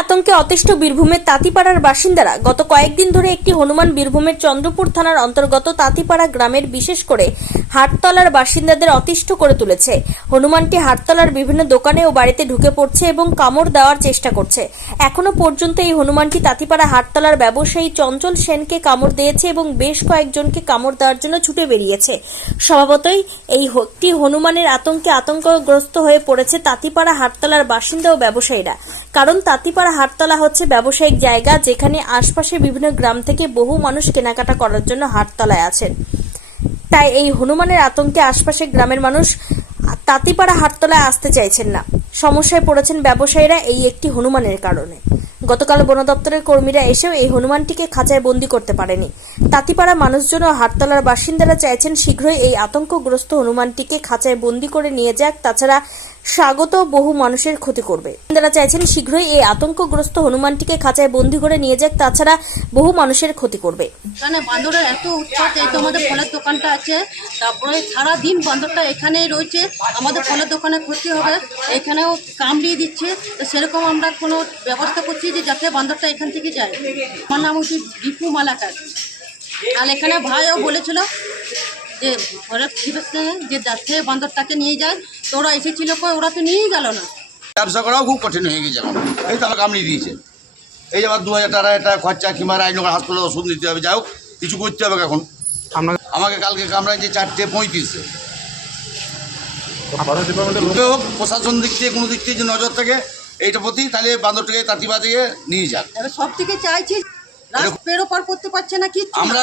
আতঙ্কে অতিষ্ঠ বীরভূমের তাঁতিপাড়ার বাসিন্দারা গত কয়েকদিন ধরে একটি হনুমান বীরভূমের চন্দ্রপুর থানার অন্তর্গত তাঁতিপাড়া গ্রামের বিশেষ করে হাটতলার বাসিন্দাদের অতিষ্ঠ করে তুলেছে। হনুমানটি হাটতলার বিভিন্ন দোকানে ও বাড়িতে ঢুকে পড়ছে এবং কামড় দেওয়ার চেষ্টা করছে। এখনও পর্যন্ত এই হনুমানটি তাঁতিপাড়া হাটতলার ব্যবসায়ী চঞ্চল সেনকে কামড় দিয়েছে এবং বেশ কয়েকজনকে কামড় দেওয়ার জন্য ছুটে বেরিয়েছে। স্বভাবতই এই একটি হনুমানের আতঙ্কে আতঙ্কগ্রস্ত হয়ে পড়েছে তাঁতিপাড়া হাটতলার বাসিন্দা ও ব্যবসায়ীরা। কারণ তাঁতিপাড়া হাটতলা হচ্ছে ব্যবসায়িক জায়গা যেখানে আশপাশের বিভিন্ন গ্রাম থেকে বহু মানুষ কেনাকাটা করার জন্য হাটতলায় আছেন। তাই এই হনুমানের আতঙ্কে আশপাশের গ্রামের মানুষ তাঁতিপাড়া হাটতলায় আসতে চাইছেন না। সমস্যায় পড়েছেন ব্যবসায়ীরা এই একটি হনুমানের কারণে। গতকাল বন দপ্তরের কর্মীরা এসেও এই হনুমানটিকে খাঁচায় বন্দি করতে পারেনি। তাঁতিপাড়া মানুষজন ও হাটতলার বাসিন্দারা চাইছেন শীঘ্রই এই আতঙ্কগ্রস্ত হনুমানটিকে খাঁচায় বন্দি করে নিয়ে যাক। তাছাড়া স্বাগত বহু মানুষের ক্ষতি করবে। তারা চাইছেন শীঘ্রই এই আতঙ্কগ্রস্ত হনুমানটিকে খাঁচায় বন্দি করে নিয়ে যাক, তাছাড়া বহু মানুষের ক্ষতি করবে। এখানে বান্দরের এত উৎপাত এই তো আমাদের ফলের দোকানটা আছে। তারপরে সারা দিন বান্দরটা এখানেই রয়েছে। আমাদের ফলের দোকানে ক্ষতি হবে, এখানেও কামড়িয়ে দিচ্ছে। তো সেরকম আমরা কোনো ব্যবস্থা করছি যে যাতে বান্দরটা এখান থেকে যায়। আমার নাম হচ্ছে দীপু মালাকার। আর এখানে ভাইও বলেছিল যে ভরত শিবের যে যাতে বান্দরটাকে নিয়ে যায় তো ওরা এসেছিল কই? ওরা তো নিয়েই গেল না। ব্যবসা করাও খুব কঠিন হয়ে গেছে এখন। এই তো আমাকে কামড়িয়ে দিয়েছে। এই যে আমার দু হাজার টাকা টাকা খরচা কিংবা রায়নগর হাসপাতালে ওষুধ নিতে হবে যাই হোক কিছু করতে হবে এখন। আমাকে কালকে কামড়াইছে চারটে পঁয়ত্রিশে। প্রশাসন দিক থেকে কোনো দিক থেকে যে নজর থাকে এইটা প্রতি তাহলে বান্দরটাকে তাঁতিবা থেকে নিয়ে যাক। এবার সব থেকে চাইছি রাস্তা পেরোপার করতে পারছে না কি আমরা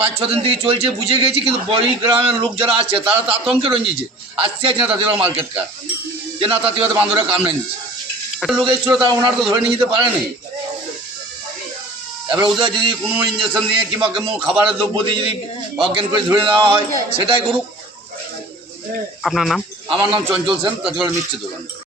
পাঁচ ছ থেকে চলছে বুঝে গেছি কিন্তু বড়ি গ্রামের লোক যারা আছে তারা তো আতঙ্কে রঞ্জিছে। আসছে আছে না তাঁতিবা মার্কেট কার যে না তাঁতিবাতে বান্দরে কামড়ে নিচ্ছে। একটা লোক এসেছিল তারা ওনার তো ধরে নিয়ে যেতে পারেনি। এবার ওদের যদি কোনো ইঞ্জেকশন দিয়ে কিংবা কোনো খাবারের দ্রব্য দিয়ে যদি অজ্ঞান করে ধরে নেওয়া হয় সেটাই করুক। আপনার নাম? আমার নাম চঞ্চল সেন তাঁতিবাড়া মিষ্টি দোকান।